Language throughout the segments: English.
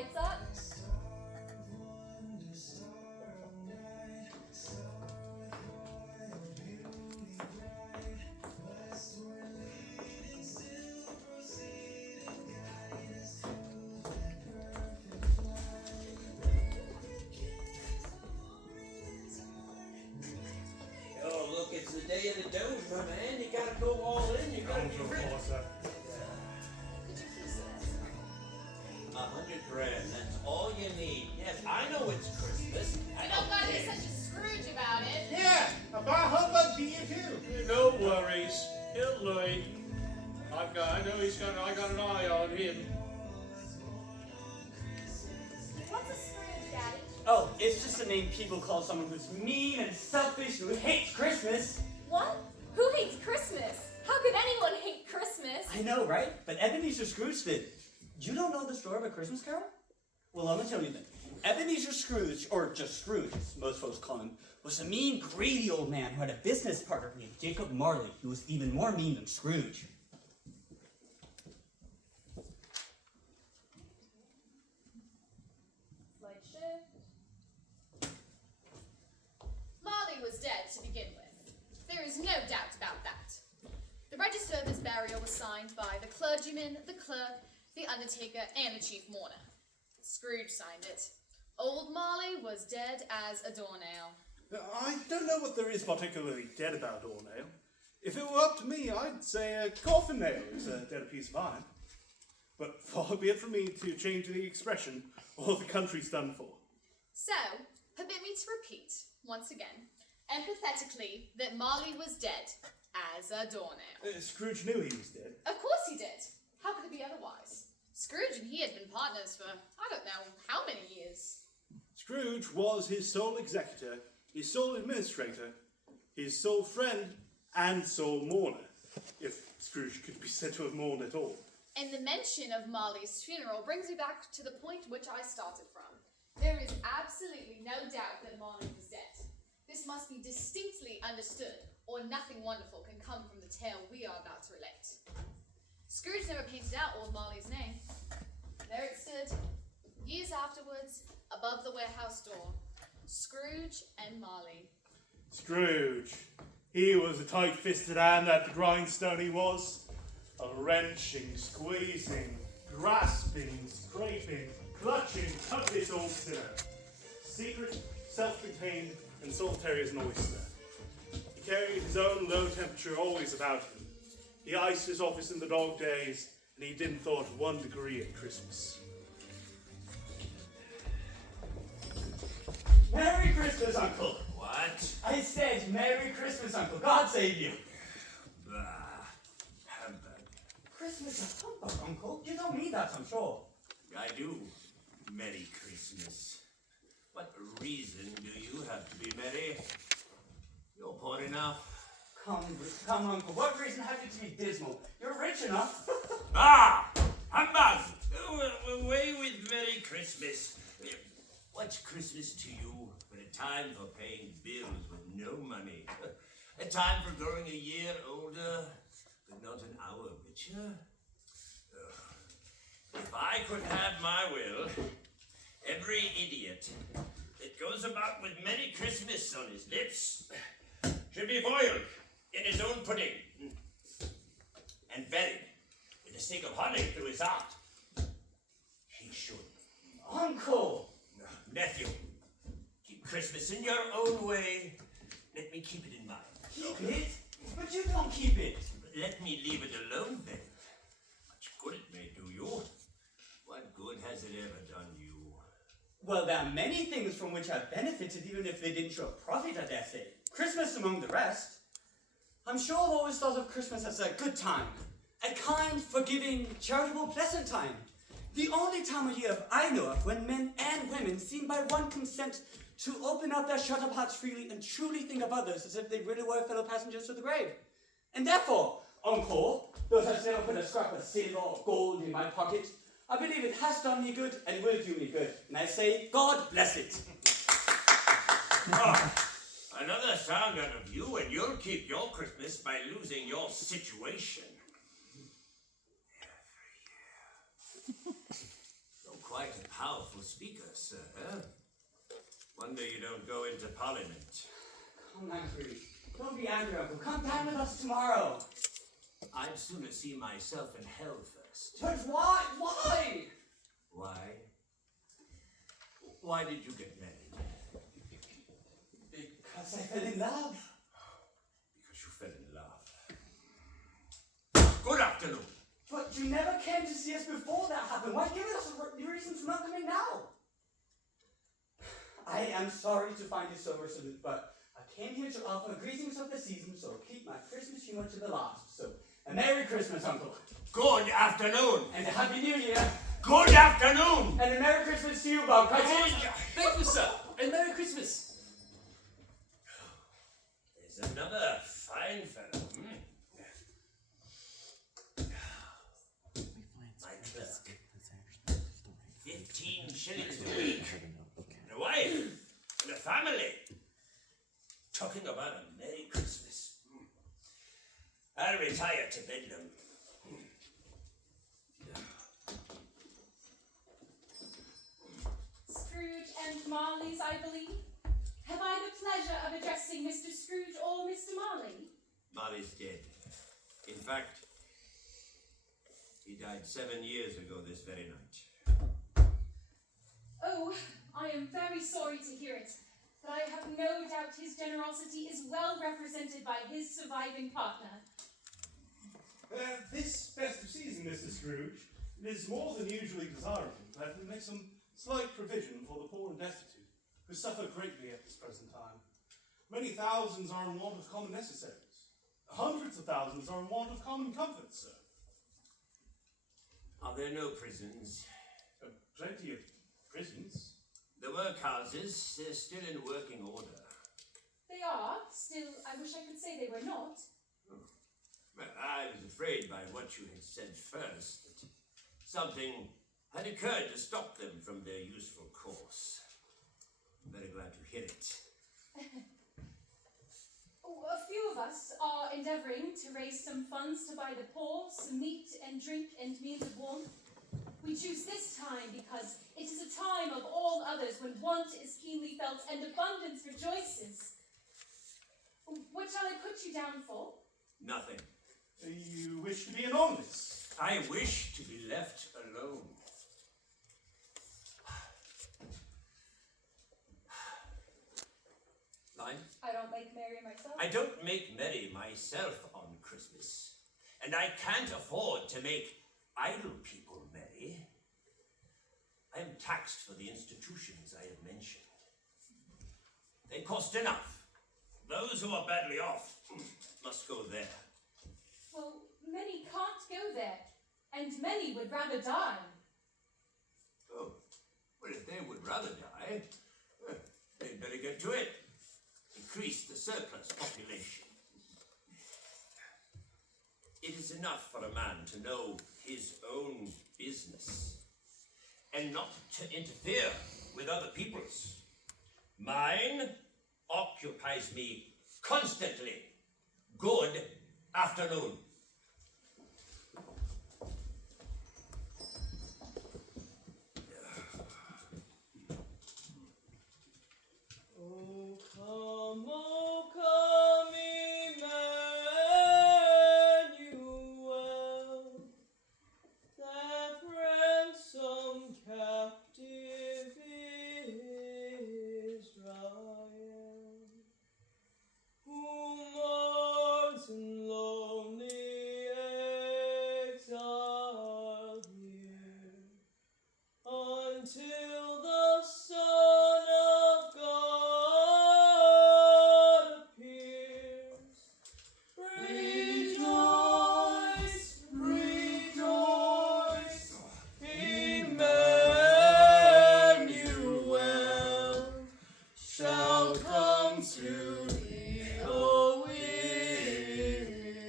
lights up. Oh, look, it's the day of the Doge, my man. You gotta go all in. You gotta be rich. Could you please see this? 100 grand, that's all you need. Yes, I know it's Christmas. I Don't don't gotta be care. such a Scrooge about it. Yeah, a bar humbug to you too. No worries. He'll learn. I know I got an eye on him. What's a Scrooge, Daddy? Oh, it's just a name people call someone who's mean and selfish and who hates Christmas. What? Who hates Christmas? How could anyone hate Christmas? I know, right? But Ebenezer Scrooge did. You don't know the story of A Christmas Carol? Well, I'm gonna tell you then. Ebenezer Scrooge, or just Scrooge, as most folks call him, was a mean, greedy old man who had a business partner named Jacob Marley, who was even more mean than Scrooge. Slight shift. Marley was dead to begin with. There is no doubt about that. The register of his burial was signed by the clergyman, the clerk, the undertaker, and the chief mourner. Scrooge signed it. Old Marley was dead as a doornail. I don't know what there is particularly dead about doornail. If it were up to me, I'd say a coffin nail is a dead piece of iron. But far be it from me to change the expression, or the country's done for. So, permit me to repeat, once again, empathetically, that Marley was dead as a doornail. Scrooge knew he was dead. Of course he did. How could it be otherwise? Scrooge and he had been partners for, I don't know, how many years? Scrooge was his sole executor, his sole administrator, his sole friend, and sole mourner, if Scrooge could be said to have mourned at all. And the mention of Marley's funeral brings me back to the point which I started from. There is absolutely no doubt that Marley was dead. This must be distinctly understood, or nothing wonderful can come from the tale we are about to relate. Scrooge never painted out old Marley's name. There it stood, years afterwards, above the warehouse door. Scrooge and Marley. Scrooge. He was a tight-fisted hand at the grindstone he was. A wrenching, squeezing, grasping, scraping, clutching, covetous old sinner. Secret, self-contained, and solitary as an oyster. He carried his own low temperature always about him. He iced his office in the dog days, and he didn't thaw to 1 degree at Christmas. Merry Christmas, Uncle. What? I said Merry Christmas, Uncle. God save you. Bah, humbug. Christmas is humbug, Uncle. You don't mean that, I'm sure. I do. Merry Christmas. What reason do you have to be merry? You're poor enough. Come, Uncle. What reason have you to be dismal? You're rich enough. Ah! Humbug! Away with Merry Christmas. What's Christmas to you but a time for paying bills with no money? A time for growing a year older, but not an hour richer? If I could have my will, every idiot that goes about with Merry Christmas on his lips should be boiled in his own pudding and buried with a stick of honey through his heart. He should. Uncle! Nephew, keep Christmas in your own way. Let me keep it in mine. Keep it? But you don't keep it. Let me leave it alone then. Much good it may do you. What good has it ever done you? Well, there are many things from which I've benefited, even if they didn't show a profit, I dare say. Christmas among the rest. I'm sure I've always thought of Christmas as a good time. A kind, forgiving, charitable, pleasant time. The only time of year I know of when men and women seem by one consent to open up their shut-up hearts freely and truly think of others as if they really were fellow passengers to the grave. And therefore, Uncle, though I've never put a scrap of silver or gold in my pocket, I believe it has done me good and will do me good. And I say, God bless it. Oh, another song out of you and you'll keep your Christmas by losing your situation. You're quite a powerful speaker, sir. Wonder you don't go into Parliament. Come on, Scrooge. Don't be angry, Uncle. Come dine with us tomorrow. I'd sooner see myself in hell first. But why? Why? Why? Why did you get married? Because I fell in love. Because you fell in love. Good afternoon. But you never came to see us before that happened. Why give us a reason for not coming now? I am sorry to find you so resolute, but I came here to offer greetings of the season, so keep my Christmas humor to the last. So, a Merry Christmas, Uncle. Good afternoon. And a Happy New Year. Good afternoon. And a Merry Christmas to you, Bob. Thank you, sir. And Merry Christmas. There's another fine fellow. My clerk. 15 shillings a week. And a wife. And a family. Talking about a Merry Christmas. I'll retire to Bedlam. Scrooge and Marley's, I believe. Have I the pleasure of addressing Mr. Scrooge or Mr. Marley? Molly's dead. In fact, he died 7 years ago this very night. Oh, I am very sorry to hear it, but I have no doubt his generosity is well represented by his surviving partner. This festive season, Mr. Scrooge, it is more than usually desirable that we make some slight provision for the poor and destitute, who suffer greatly at this present time. Many thousands are in want of common necessaries. Hundreds of thousands are in want of common comforts, sir. Are there no prisons? Plenty of prisons. The workhouses, they're still in working order. They are, still, I wish I could say they were not. Well, I was afraid by what you had said first that something had occurred to stop them from their useful course. I'm very glad to hear it. Oh, a few of us are endeavouring to raise some funds to buy the poor some meat and drink and meals of warmth. We choose this time because it is a time of all others when want is keenly felt and abundance rejoices. What shall I put you down for? Nothing. You wish to be anonymous. I wish to be left alone. Line? I don't make merry myself. I don't make merry myself on Christmas, and I can't afford to make idle people merry. I am taxed for the institutions I have mentioned. They cost enough. Those who are badly off must go there. Well, many can't go there, and many would rather die. Oh, well, if they would rather die, they'd better get to it. Increase the surplus population. It is enough for a man to know his own business and not to interfere with other people's. Mine occupies me constantly. Good afternoon. Oh come, Emmanuel, that ransomed captive Israel, who mourns in lonely exile here, until the Son of God appears. Rejoice, rejoice, Emmanuel shall come to thee, O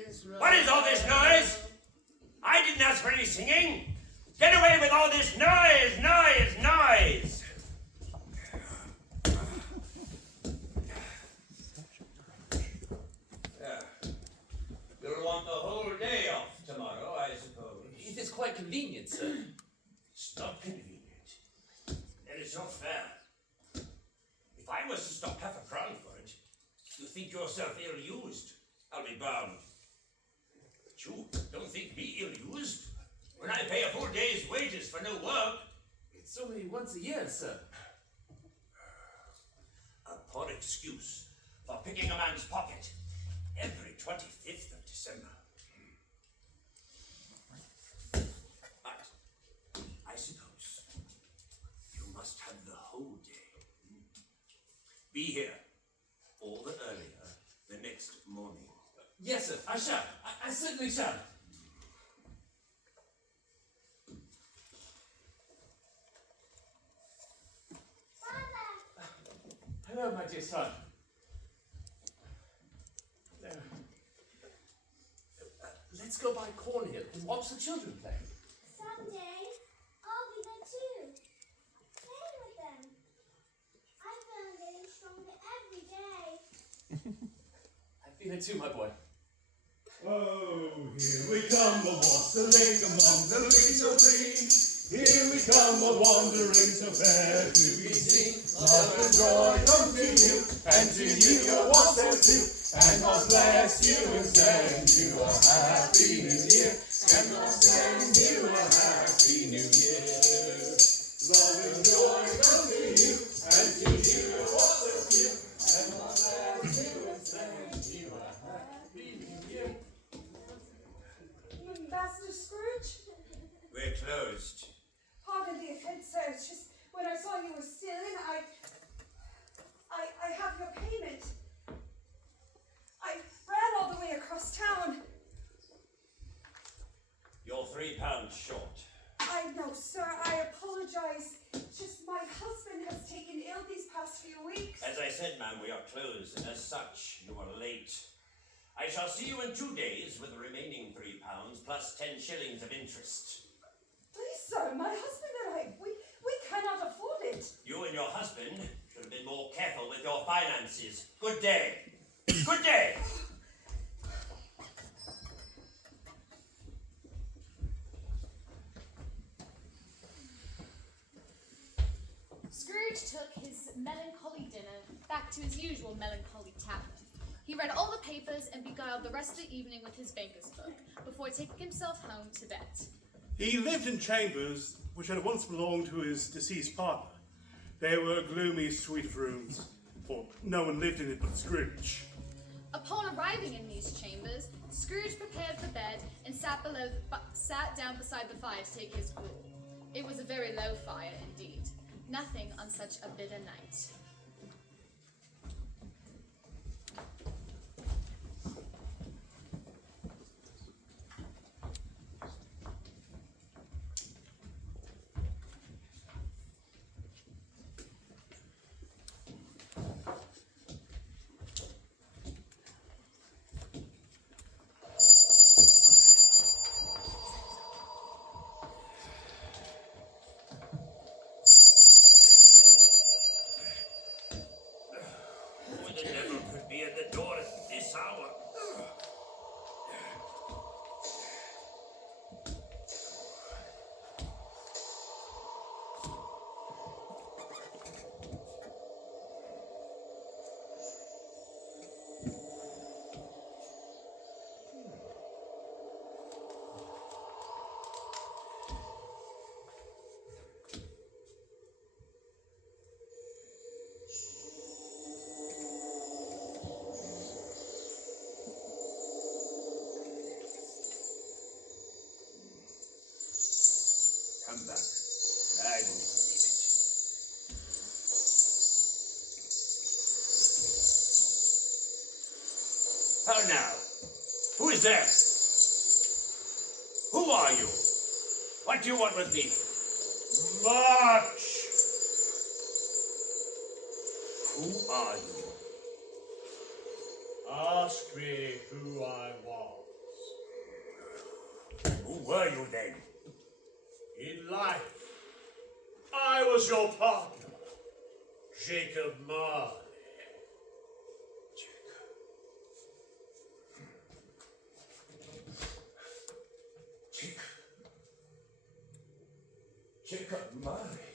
Israel. What is all this noise? I didn't ask for any singing. Get away with all this noise, noise, noise! You'll want the whole day off tomorrow, I suppose. It is quite convenient, sir. It's not convenient. is not fair. If I was to stop half a crown for it, you think yourself ill-used, I'll be bound. But you don't think me ill-used when I pay a full day's wages for no work? It's only once a year, sir. A poor excuse for picking a man's pocket every 25th of December. But I suppose you must have the whole day. Be here all the earlier the next morning. Yes, sir, I shall. I certainly shall. Hello, my dear son. Let's go by Cornhill and watch the children play. Someday, I'll be there too. Play with them. I feel I'm getting stronger every day. I feel it too, my boy. Oh, here we come a-wassailing among the leaves so green. Here we come a-wandering so fair to be seen. Love and joy come to you, and to you your wassail too. And God bless you and send you a happy new year. And God send you a happy new year. Love and joy come to you, and to you your wassail too. And God bless you and send you a happy new year. Master Scrooge? We're closed. Pardon the offence, sir. It's just when I saw you were still in, I have your payment. I ran all the way across town. You're £3 short. I know, sir. I apologize. It's just my husband has taken ill these past few weeks. As I said, ma'am, we are closed, and as such, you are late. I shall see you in 2 days with the remaining £3 plus 10 shillings of interest. Please, sir, my husband and I, we cannot afford it. You and your husband should have been more careful with your finances. Good day. Good day. Scrooge took his melancholy dinner back to his usual melancholy tavern. He read all the papers and beguiled the rest of the evening with his banker's book before taking himself home to bed. He lived in chambers which had once belonged to his deceased partner. They were gloomy suite of rooms, for no one lived in it but Scrooge. Upon arriving in these chambers, Scrooge prepared for bed and sat down beside the fire to take his gruel. It was a very low fire indeed. Nothing on such a bitter night. Who the devil could be at the door at this hour? Come back. I won't believe it. How now? Who is there? Who are you? What do you want with me? March! Who are you? Ask me who I was. Who were you then? In life, I was your partner, Jacob Marley. Jacob Marley.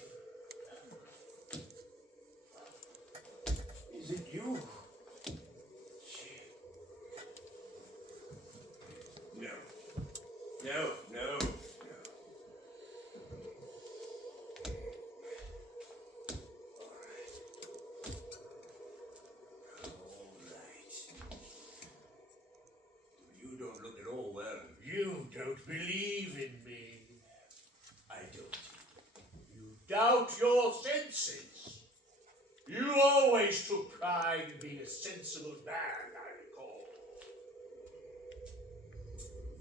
No. All right. You don't look at all well. You don't believe in me. I don't. You doubt your senses. You always took pride in being a sensible man, I recall.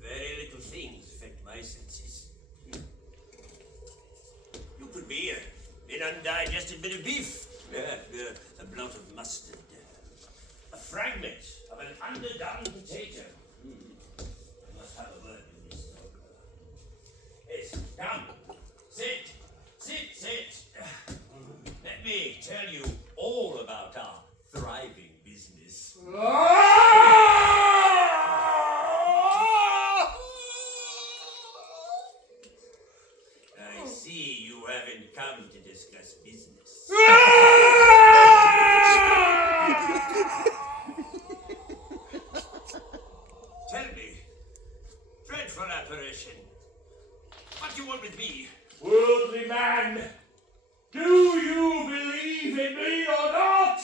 Very little things affect my senses. You could be an undigested bit of beef, a blot of mustard, a fragment of an underdone potato. I must have a word with this dog. Yes, come, sit. Let me tell you all about our thriving business. I see you haven't come to discuss business. Tell me, dreadful apparition, what do you want with me? Worldly man, do you believe in me or not?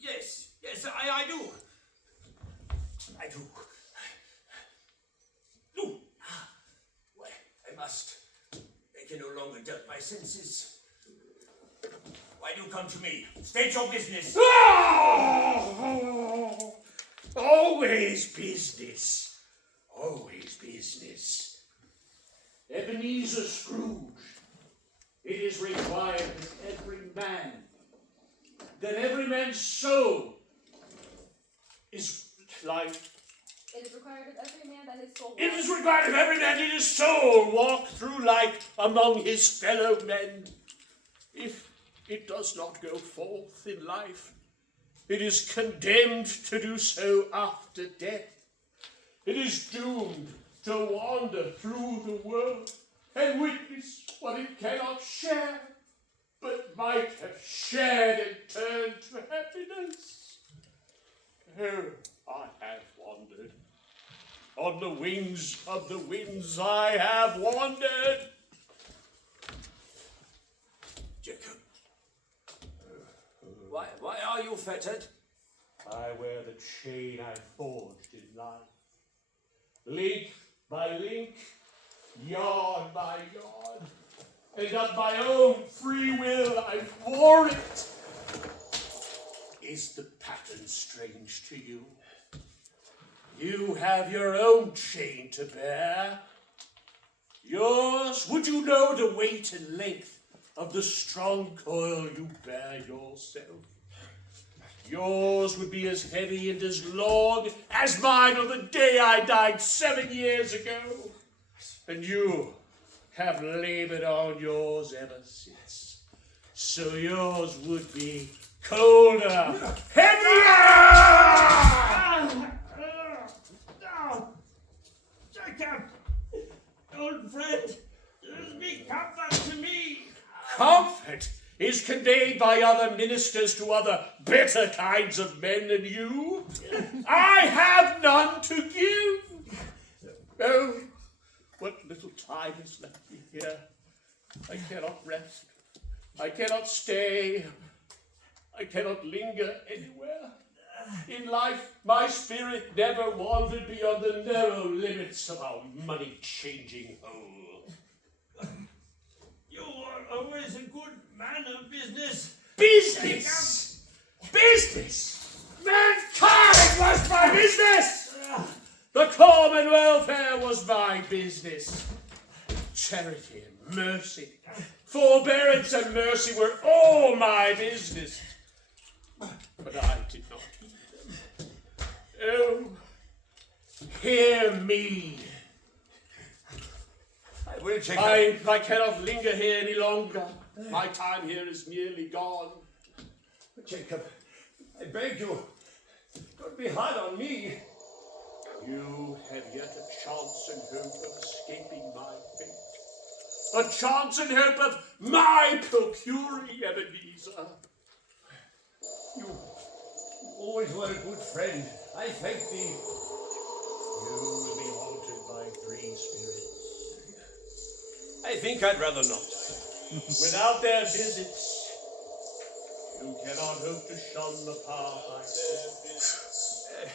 Yes, I do. I do. No. Why, I must. I can no longer doubt my senses. Why do you come to me? State your business. Always business. Always business. Ebenezer Scrooge, it is required that every man's soul is life. It is required of every man that his soul It is required of every man in his soul walk through life among his fellow men. If it does not go forth in life, it is condemned to do so after death. It is doomed to wander through the world and witness what it cannot share, but might have shared and turned to happiness. Oh, I have wandered. On the wings of the winds I have wandered. Jacob. Why are you fettered? I wear the chain I forged in life. Link by link, yard by yard, and of my own free will I wore it. Is the pattern strange to you? You have your own chain to bear. Yours, would you know the weight and length of the strong coil you bear yourself? Yours would be as heavy and as long as mine on the day I died 7 years ago. And you have labored on yours ever since. So yours would be colder, heavier! Jacob, old friend, speak comfort to me. Comfort is conveyed by other ministers to other better kinds of men than you. I have none to give. Oh, what little time is left me here. I cannot rest. I cannot stay. I cannot linger anywhere. In life, my spirit never wandered beyond the narrow limits of our money-changing hole. You are always a good man of business. Business! Business! Mankind was my business! The common welfare was my business. Charity and mercy, forbearance and mercy were all my business. But I did not heed them. Oh, hear me. I will check up. I cannot linger here any longer. My time here is nearly gone. Jacob, I beg you, don't be hard on me. You have yet a chance and hope of escaping my fate. A chance and hope of my procuring Ebenezer. You always were a good friend. I thank thee. You will be haunted by 3 I think I'd rather not. Without their visits, you cannot hope to shun the path I tread.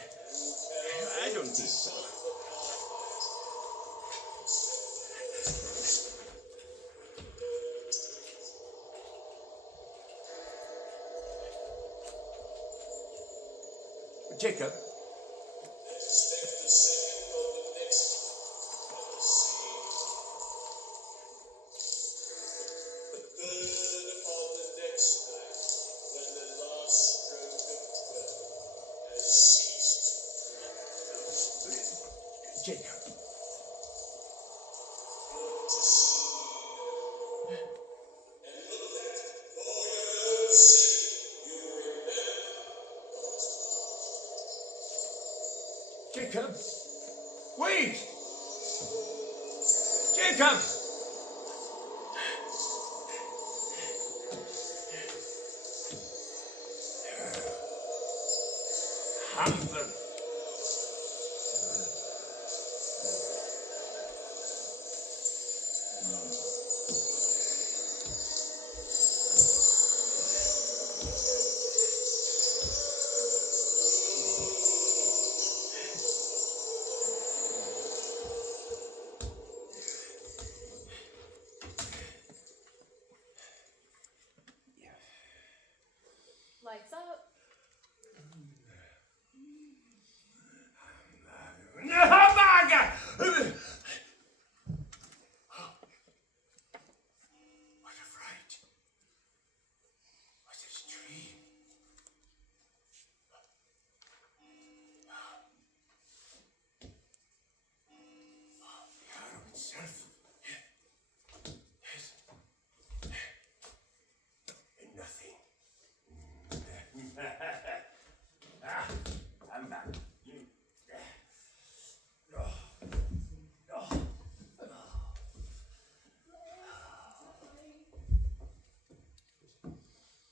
I don't think so. Jacob. Jacob. Jacob. Wait! Jacob! Humble. Lights up. Hamburger! What a fright. Was it a dream? Hero himself. Yes. Nothing. I'm back.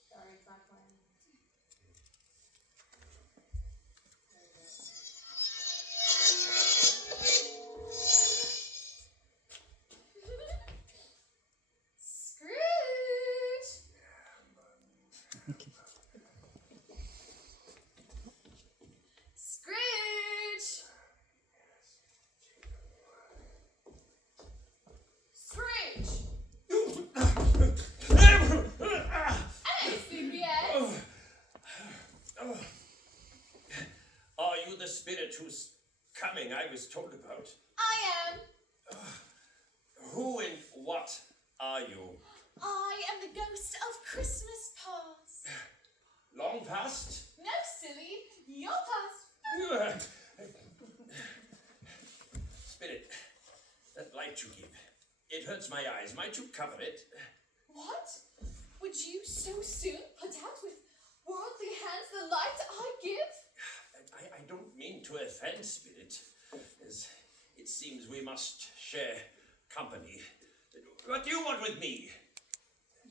Sorry, it's not playing. Scrooge! Scrooge! Scrooge! Hey, sleepyhead! Are you the spirit whose coming I was told about? I am. Who and what are you? I am the ghost of Christmas past. Long past? No, silly, your past. Spirit, that light you give, it hurts my eyes. Might you cover it? What? Would you so soon put out with worldly hands the light I give? I don't mean to offend, Spirit, as it seems we must share company. What do you want with me?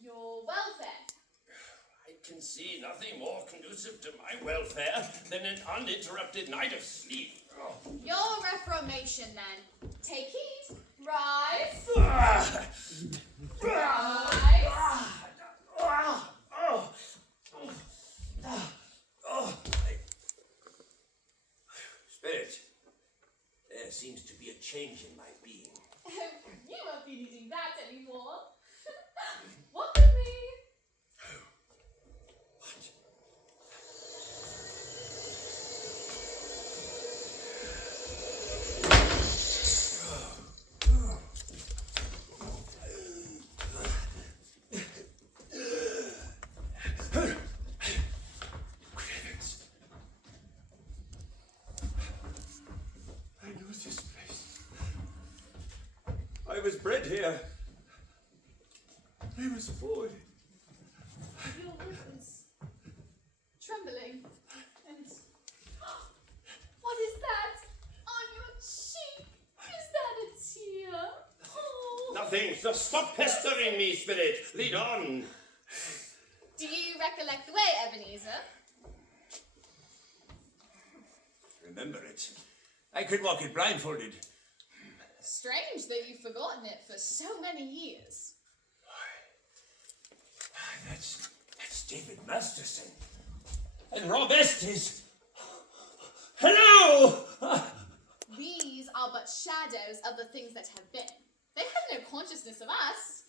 Your welfare. I can see nothing more conducive to my welfare than an uninterrupted night of sleep. Your reformation, then. Take heed. Rise. Rise. Spirit, there seems to be a change in my being. You won't be needing that anymore. Walk with me. What? Cravens. I know this place. I was bred here. I was born. Your lip is trembling. And what is that on your cheek? Is that a tear? Oh. Nothing. So stop pestering me, Spirit. Lead on. Do you recollect the way, Ebenezer? Remember it. I could walk it blindfolded. Strange that you've forgotten it for so many years. That's David Masterson. And Rob Estes. Hello! These are but shadows of the things that have been. They have no consciousness of us.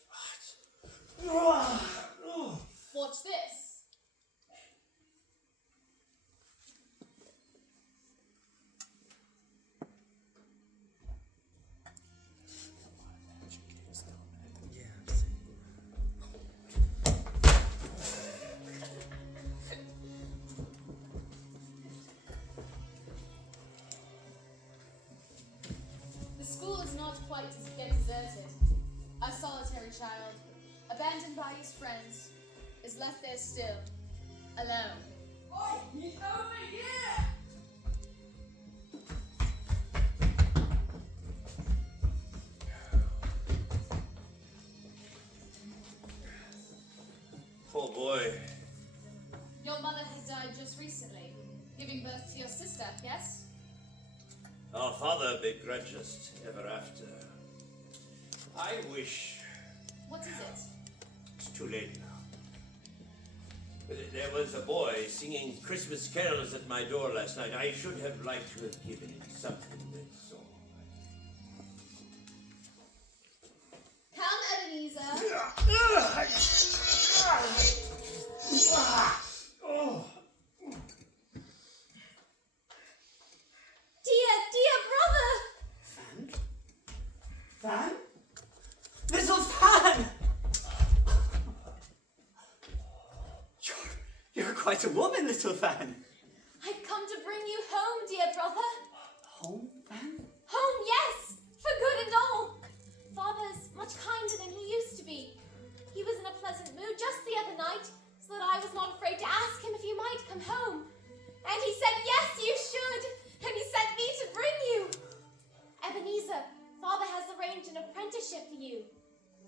Watch this. The school is not quite yet deserted. A solitary child, abandoned by his friends, is left there still, alone. Oh, he's over here! Poor boy. Your mother has died just recently, giving birth to your sister, yes? Our father begrudged us ever after. I wish What is it? it's too late now. There was a boy singing Christmas carols at my door last night. I should have liked to have given him something, that's all. Come, Ebenezer. Dear brother! Fan? Little Fan! You're quite a woman, little Fan. I've come to bring you home, dear brother. Home, Fan? Home, yes! For good and all. Father's much kinder than he used to be. He was in a pleasant mood just the other night, so that I was not afraid to ask him if you might come home. And he said, yes, you should. And he sent me to bring you. Ebenezer, Father has arranged an apprenticeship for you.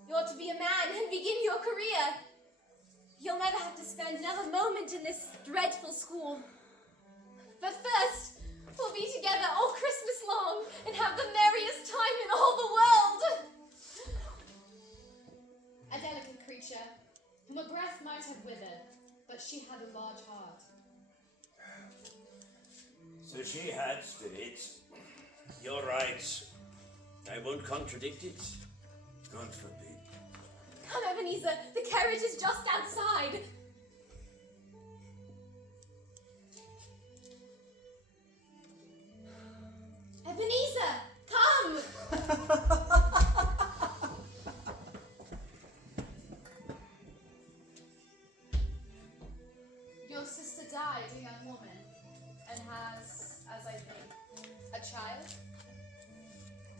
You're to be a man and begin your career. You'll never have to spend another moment in this dreadful school. But first, we'll be together all Christmas long and have the merriest time in all the world. A delicate creature, whom a breath might have withered, but she had a large heart. So she had spirit. You're right. I won't contradict it. God forbid. Come, Ebenezer, the carriage is just outside. Ebenezer, come! Your sister died a young woman, and has, as I think, a child?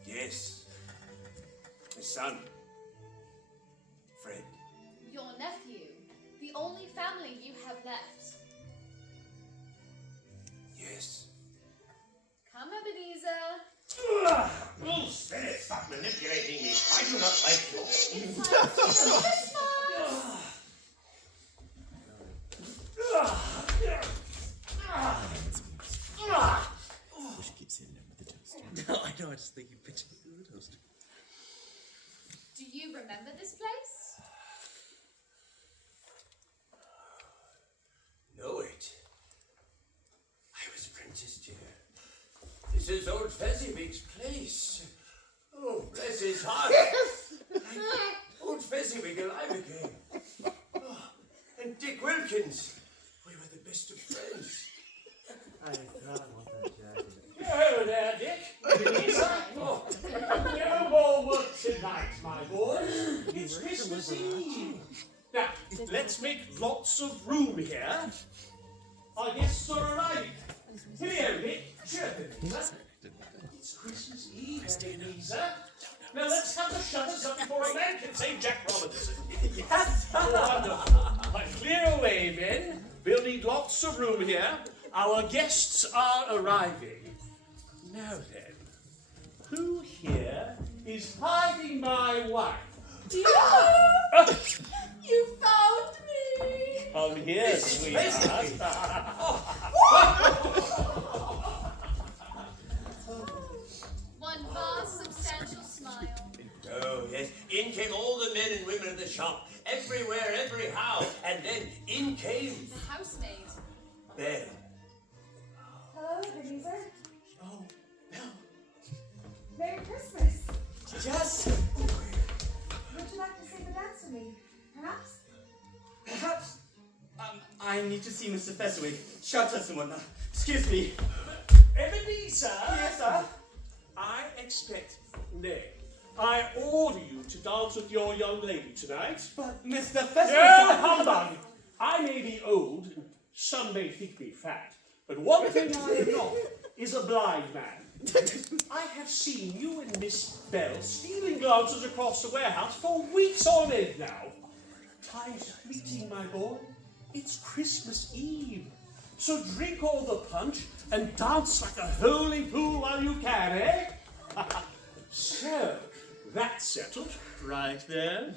Yes. A son. Fred. Your nephew, the only family you have left. Yes. Come, Ebenezer. Oh, stop manipulating me. I do not like you. It's time for Christmas! She keeps hitting him with the toaster. No, I know. I just think you pitch it with the toaster. Do you remember this place? Know it. I was apprenticed here. This is old Fezziwig's place. Oh, bless his heart. Old Fezziwig alive again. Oh, and Dick Wilkins. We were the best of friends. I want that jacket. Hello there, Dick. Ebenezer. Oh, no more work tonight, my boys. It's Christmas Eve. Now, let's make lots of room here. Our guests are arriving. Here, Dick. Cheer, Ebenezer. It's Christmas Eve, Ebenezer. Now let's have the shutters up before a man can say Jack Robinson. Yes! Wonderful. Clear away, men. We'll need lots of room here. Our guests are arriving. Now then, who here is hiding my wife? Dear, you found me. Come here, This is sweetheart. One vast, substantial in came all the men and women of the shop, everywhere, every how, and then in came The housemaid. Belle. Hello, Ebenezer. Oh, Belle. Merry Christmas. Yes. Would you like to sing the dance with me? Perhaps? Perhaps. I need to see Mr. Fezziwig. Shutters and whatnot. Excuse me. Ebenezer! Yes, sir. I expect, nay, I order you to dance with your young lady tonight. But Mr. Fezziwig. No, hold on. I may be old, some may think me fat, but one thing I am not is a blind man. I have seen you and Miss Bell stealing glances across the warehouse for weeks on end now. Time's fleeting, my boy. It's Christmas Eve. So drink all the punch and dance like a holy fool while you can, eh? So, that's settled. Right there.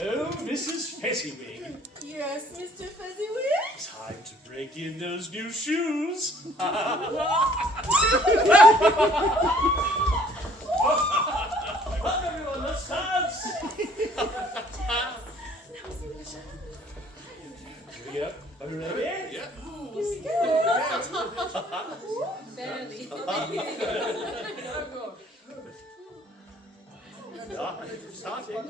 Oh, Mrs. Fezziwig. Yes, Mr. Fezziwig? Time to break in those new shoes. Come, everyone, let's dance. Here we go. Are you ready? Yeah. Barely. Starting.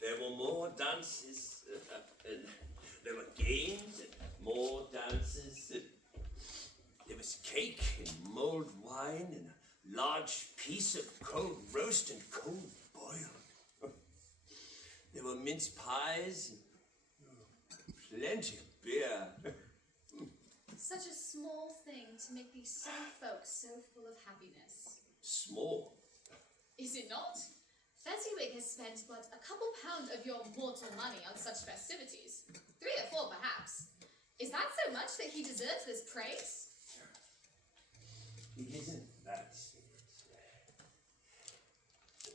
There were more dances, and there were games, and more dances. There was cake and mulled wine, and a large piece of cold roast and cold boiled. There were mince pies, and plenty of beer. Such a small thing to make these silly folks so full of happiness. Small. Is it not? Fezziwig has spent but a couple pound of your mortal money on such festivities. 3 or 4, perhaps. Is that so much that he deserves this praise? It isn't that spirit.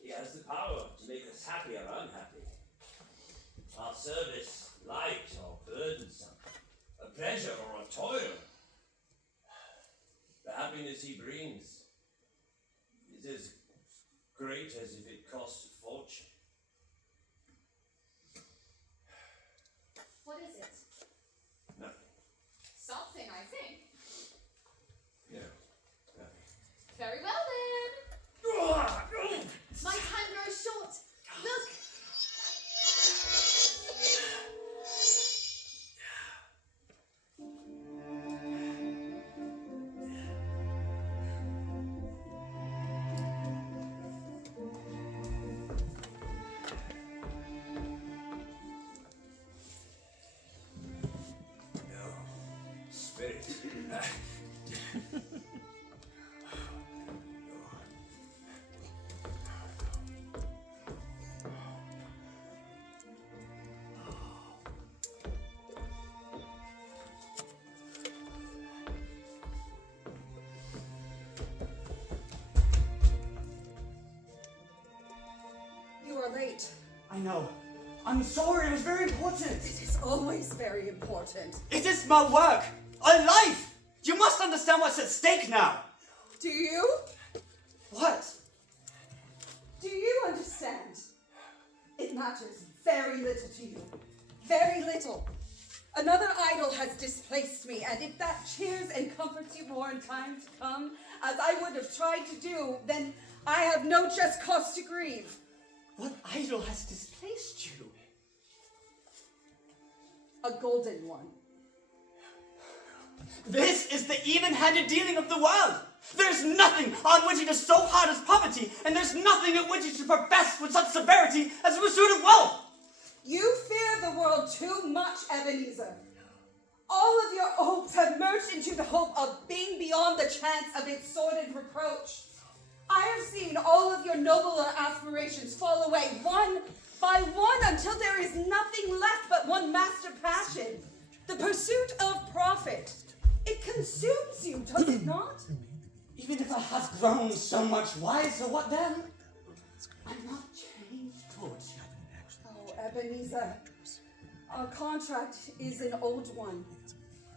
He has the power to make us happy or unhappy. Our service, light or burdensome, a pleasure or a toil. The happiness he brings is as great as if it cost a fortune. What is it? Nothing. Something, I think. No, nothing. Very well then. My time grows short. Look. No. Spirit. You are late. I know. I'm sorry, it was very important. It is always very important. It is my work. A life. You must understand what's at stake now. Do you? What? Do you understand? It matters very little to you. Very little. Another idol has displaced me, and if that cheers and comforts you more in time to come, as I would have tried to do, then I have no just cause to grieve. What idol has displaced you? A golden one. This is the even-handed dealing of the world. There's nothing on which it is so hard as poverty, and there's nothing at which it should profess with such severity as the pursuit of wealth. You fear the world too much, Ebenezer. All of your hopes have merged into the hope of being beyond the chance of its sordid reproach. I have seen all of your nobler aspirations fall away one by one until there is nothing left but one master passion, the pursuit of profit. It consumes you, does it not? Even if I have grown so much wiser, what then? I'm not changed towards you. Oh, Ebenezer, our contract is an old one.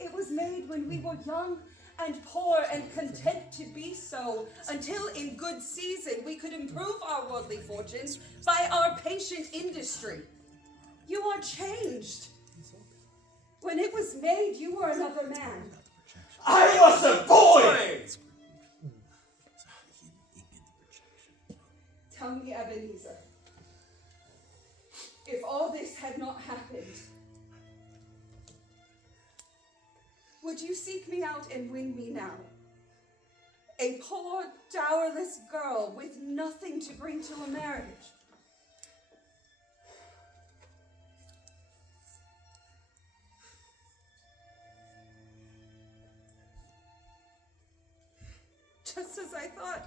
It was made when we were young and poor and content to be so, until in good season we could improve our worldly fortunes by our patient industry. You are changed. When it was made, you were another man. I was a boy! Tell me, Ebenezer, if all this had not happened, would you seek me out and win me now? A poor, dowerless girl with nothing to bring to a marriage. Just as I thought.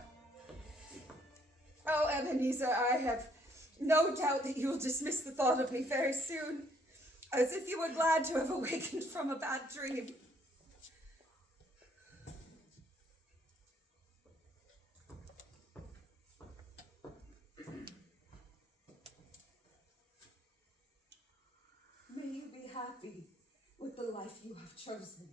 Oh, Ebenezer, I have no doubt that you will dismiss the thought of me very soon, as if you were glad to have awakened from a bad dream. May you be happy with the life you have chosen.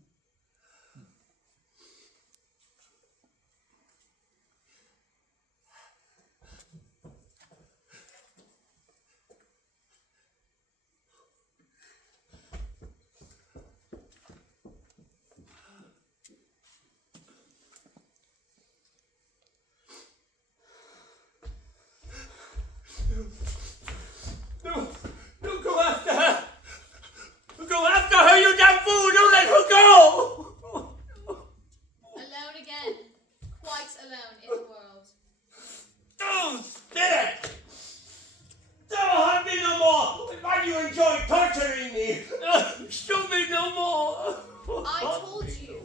No, go after her! Go after her, you damn fool! Don't let her go! Alone again. Quite alone in the world. Don't spirit! Don't harm me no more! Why do you enjoy torturing me? Show me no more! I told you.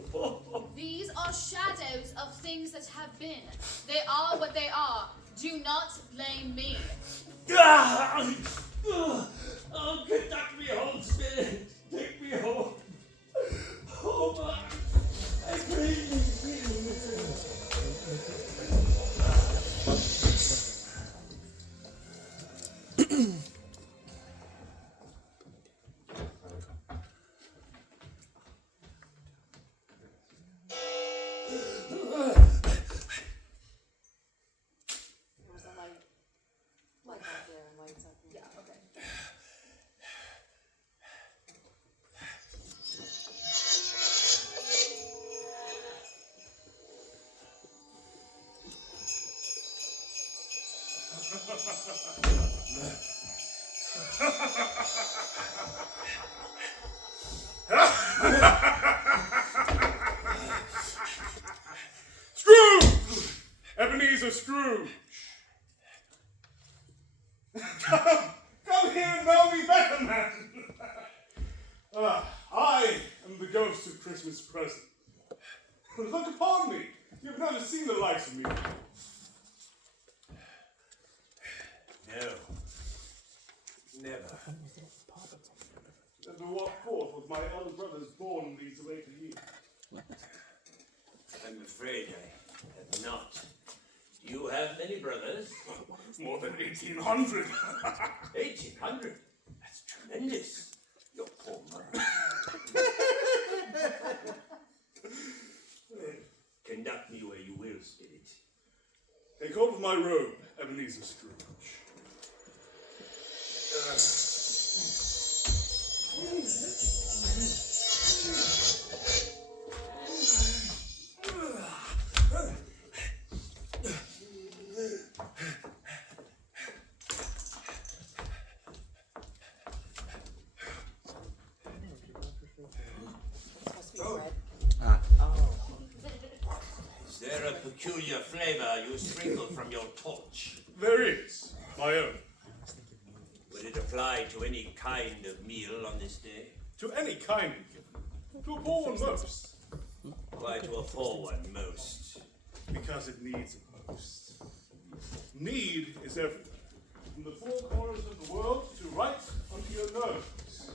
These are shadows of things that have been. They are what they are. Do not blame me. Oh, conduct me home, spirit. Take me home. Home. I pray you. Scrooge! Ebenezer Scrooge! Come here and know me better, man! I am the ghost of Christmas present. Look upon me! You've never seen the likes of me. No. Never. And to walk forth with my elder brothers born in these later years. I'm afraid I have not. Do you have many brothers? More than 1,800. 1,800? That's tremendous. Your poor mother. Conduct me where you will, Spirit. Take hold of my robe, Ebenezer Scrooge. Is there a peculiar flavor you sprinkle from your torch? There is. My own. Would it apply to any kind of meal on this day? To any kind of given. To a poor one most. Why to a poor one most? Because it needs it most. Need is everywhere. From the four corners of the world to right under your nose.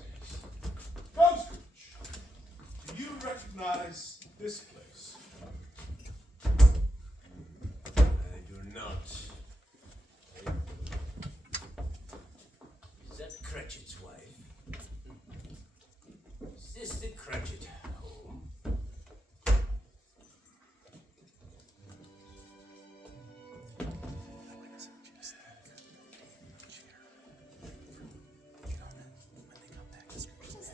Come, Scrooge. Do you recognize this place? I do not. Is that Cratchit's wife? Is this the Cratchit home?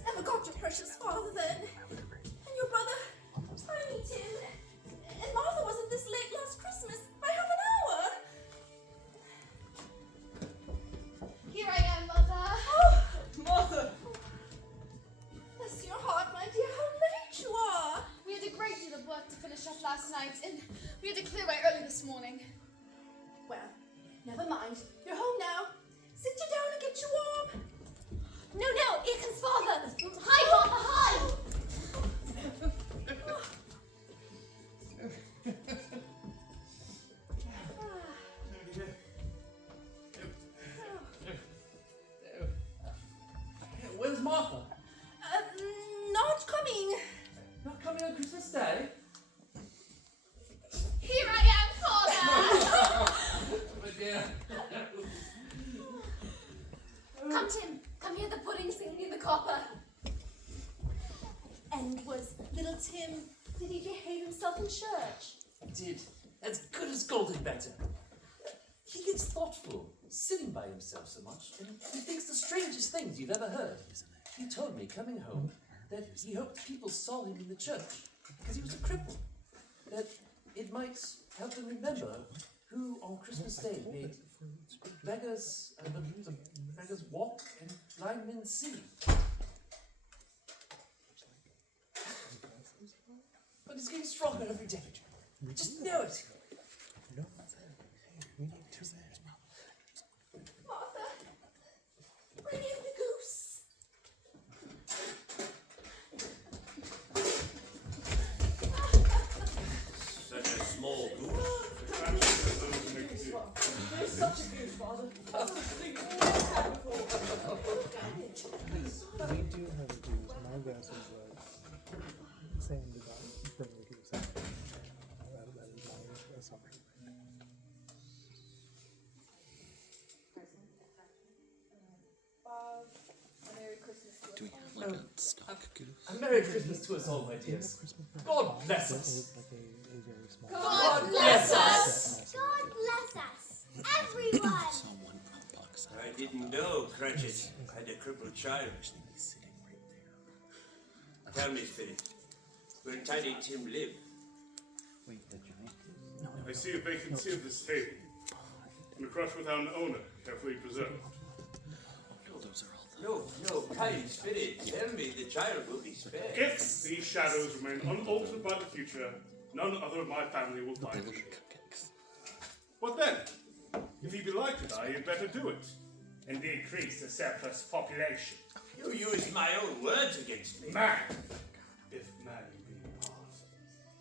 Ever got your precious father then? And your brother? Tiny Tim? And Martha wasn't this late last Christmas by half an hour? Here I am, Mother. Oh, Martha! Bless your heart, my dear, how late you are! We had a great deal of work to finish up last night, and we had to clear away early this morning. Well, never mind. You're home now. Sit you down and get you warm. No, here comes Father. Hi, Papa, hi. Where's Martha? Not coming. Not coming on Christmas Day? Here I am, Father. My dear. Come, Tim. Come hear the pudding singing in the copper. And was little Tim, did he behave himself in church? Did. As good as gold and better. He gets thoughtful, sitting by himself so much, and he thinks the strangest things you've ever heard. He told me, coming home, that he hoped people saw him in the church, because he was a cripple. That it might help them remember who on Christmas Day made beggars walk and blind men see. But he's getting stronger every day. Just know it. Martha, bring in the goose. Such a small goose. There's such a goose, Father. We do have a goose. My guess is that Sam did not bring the goose out. That is my assumption. Bob, a Merry Christmas to Do we us have like a stock goose? A Merry Christmas to us all, my dears. God bless us. God bless us. God bless us, everyone. Saw one box. I didn't know Cratchit had a crippled child. Sitting right there. Tell me, Spirit, where Tiny Tim live? Wait, the giant? I see a vacancy of this table. And a crutch without an owner, carefully preserved. Oh, those No, kind spirit, tell me the child will be spared. If these shadows remain unaltered by the future, none other of my family will find it. What then? If you be like to die, you'd better do it, and decrease the surplus population. You use my own words against me. Man, if man you be part,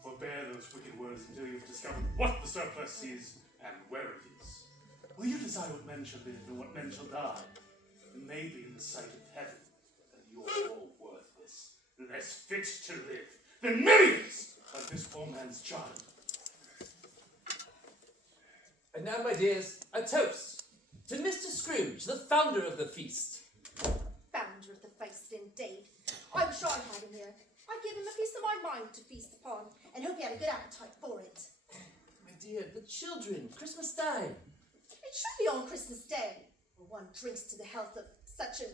forbear those wicked words until you've discovered what the surplus is and where it is. Will you decide what men shall live and what men shall die? It may be in the sight of heaven that you're all worthless, less fit to live than millions of this poor man's child. And now, my dears, a toast to Mr. Scrooge, the founder of the feast. Founder of the feast, indeed. I wish I had him here. I'd give him a piece of my mind to feast upon, and hope he had a good appetite for it. My dear, the children, Christmas Day. It should be on Christmas Day, where one drinks to the health of such an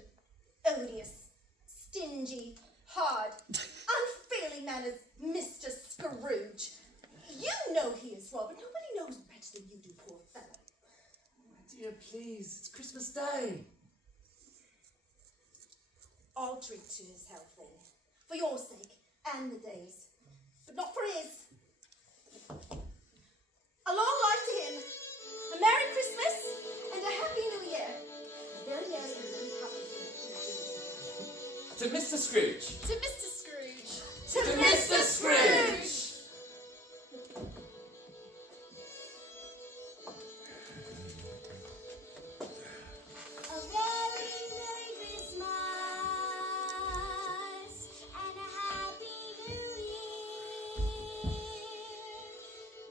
odious, stingy, hard, unfeeling man as Mr. Scrooge. You know he is well, but nobody knows him better than you do, poor fellow. My dear, please, it's Christmas Day. I'll drink to his health then, for your sake and the day's, but not for his. A long life to him, a Merry Christmas and a Happy New Year. A very merry and very happy New Year. To Mr. Scrooge. To Mr. Scrooge. To Mr. Scrooge. A very Merry Christmas and a Happy New Year.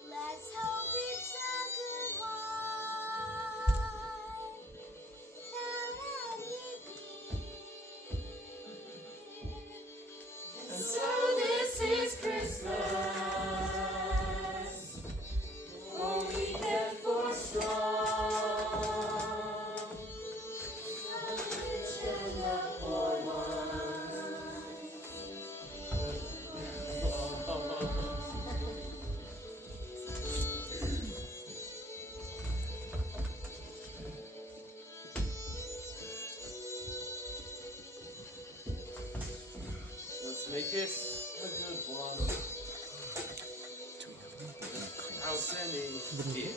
Let's hope it's a good one. Now let it be. And so this is Christmas, for weak and for strong, for the rich and the poor ones. Let's make it a good one. Without any fear.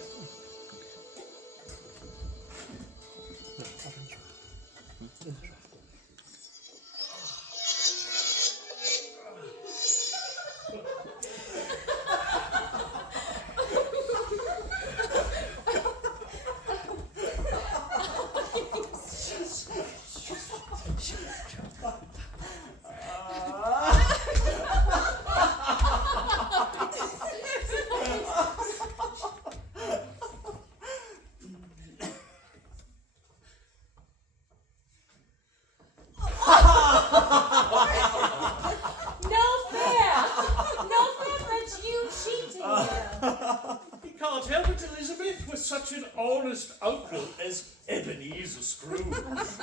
He can't help it, Elizabeth, with such an honest uncle as Ebenezer Scrooge.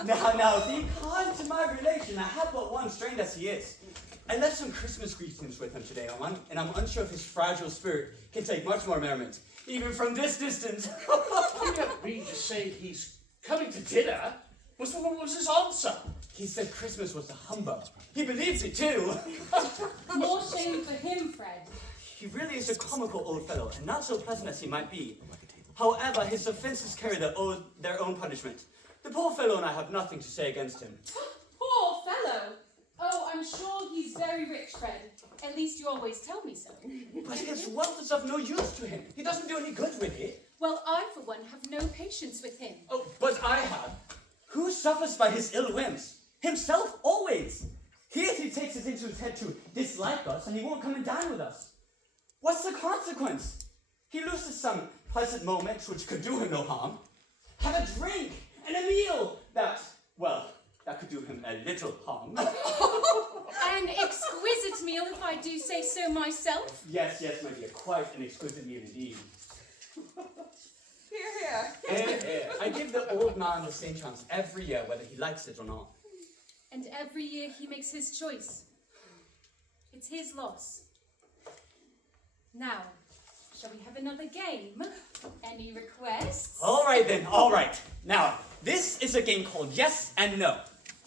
Now, be kind to my relation. I have but one, strained as he is. I left some Christmas greetings with him today, and I'm unsure if his fragile spirit can take much more merriment, even from this distance. You don't mean to say he's coming to dinner? What was his answer? He said Christmas was a humbug. He believes it too. More shame for him, Fred. He really is a comical old fellow, and not so pleasant as he might be. However, his offenses carry their own punishment. The poor fellow and I have nothing to say against him. Poor fellow! Oh, I'm sure he's very rich, Fred. At least you always tell me so. But his wealth is of no use to him. He doesn't do any good with it. Well, I, for one, have no patience with him. Oh, but I have. Who suffers by his ill whims? Himself, always. Here he takes it into his head to dislike us, and he won't come and dine with us. What's the consequence? He loses some pleasant moments which could do him no harm. Have a drink and a meal that could do him a little harm. An exquisite meal, if I do say so myself. Yes, my dear, quite an exquisite meal indeed. Here. I give the old man the same chance every year, whether he likes it or not. And every year he makes his choice. It's his loss. Now, shall we have another game? Any requests? All right then, all right. Now, this is a game called Yes and No.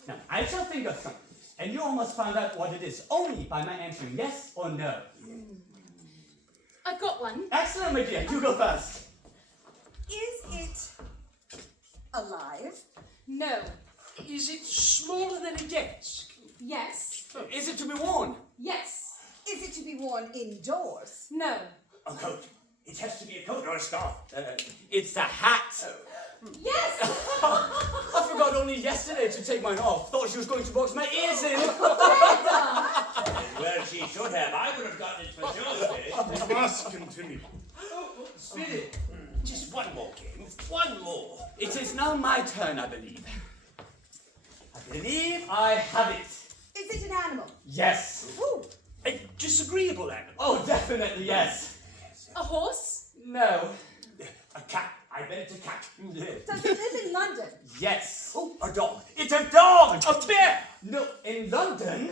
Now, I shall think of something, and you all must find out what it is only by my answering yes or no. I've got one. Excellent, my dear. You go first. Is it alive? No. Is it smaller than a desk? Yes. Is it to be worn? Yes. Is it to be worn indoors? No. A coat. It has to be a coat or a scarf. It's a hat. Yes! I forgot only yesterday to take mine off. Thought she was going to box my ears in. Well, she should have. I would have gotten it for sure. We must continue. Spirit, just one more game. One more. It is now my turn, I believe. I believe I have it. Is it an animal? Yes. Ooh. A disagreeable animal. Oh, definitely yes. A horse? No. A cat. I bet it's a cat. Does it live in London? Yes. Oh, a dog. It's a dog. A bear. No, in London.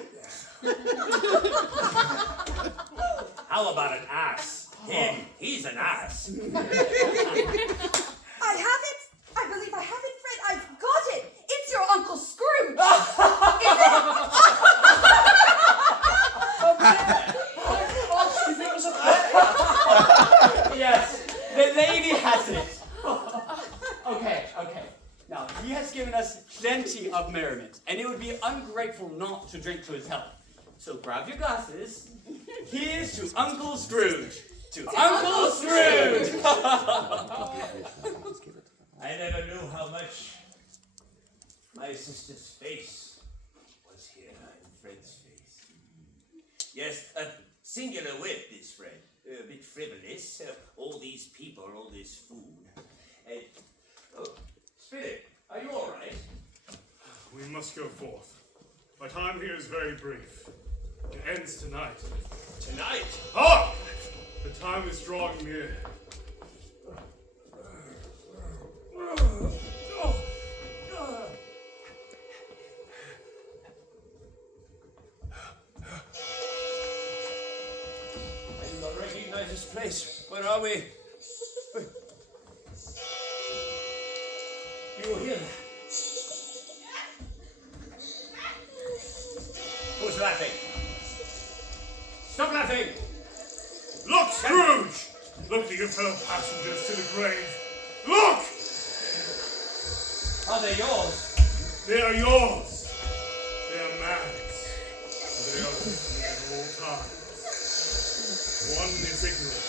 How about an ass? Him. He's an ass. I have it. I believe I have it, Fred. I've got it. It's your Uncle Scrooge. Is it? Yes, the lady has it. Okay. Now, he has given us plenty of merriment, and it would be ungrateful not to drink to his health. So grab your glasses. Here's to Uncle Scrooge. To Uncle Scrooge! I never knew how much my sister's face was here in Fred's face. Yes, a singular wit, this Fred. A bit frivolous. All these people, all this food. Oh, Spirit, are you all right? We must go forth. My time here is very brief. It ends tonight. Tonight? Hark! The time is drawing near. I do not recognize this place. Where are we? You hear that? Who's laughing? Stop laughing! Look, Scrooge! Look to your fellow passengers to the grave. Look! Are they yours? They are yours. They are man's. And they are with me at all times. One is ignorant,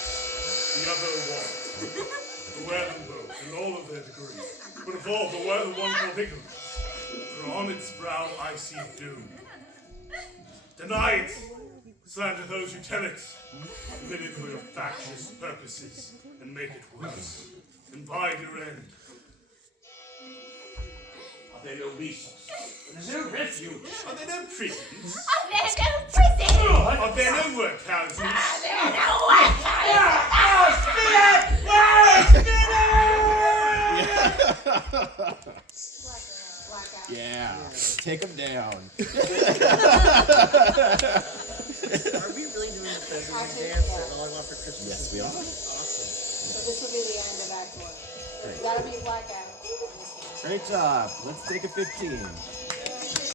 the other wise. Beware them both in all of their degrees. But of all, beware the one called ignorance. For on its brow I see doom. Deny it. Slander those who tell it. Commit it for your factious purposes, and make it worse. And bide your end. Are there no resources? Are there no refuge? Are there no prisons? Are there no prisons? Are there no workhouses? Are there no workhouses? Yeah, take him down. Are we really doing the President's Actually, Dance yeah. at All I Want for Christmas? Yes, we are. Awesome. So this will be the end of Act 1. There's gotta be blackout. Great job. Let's take a 15.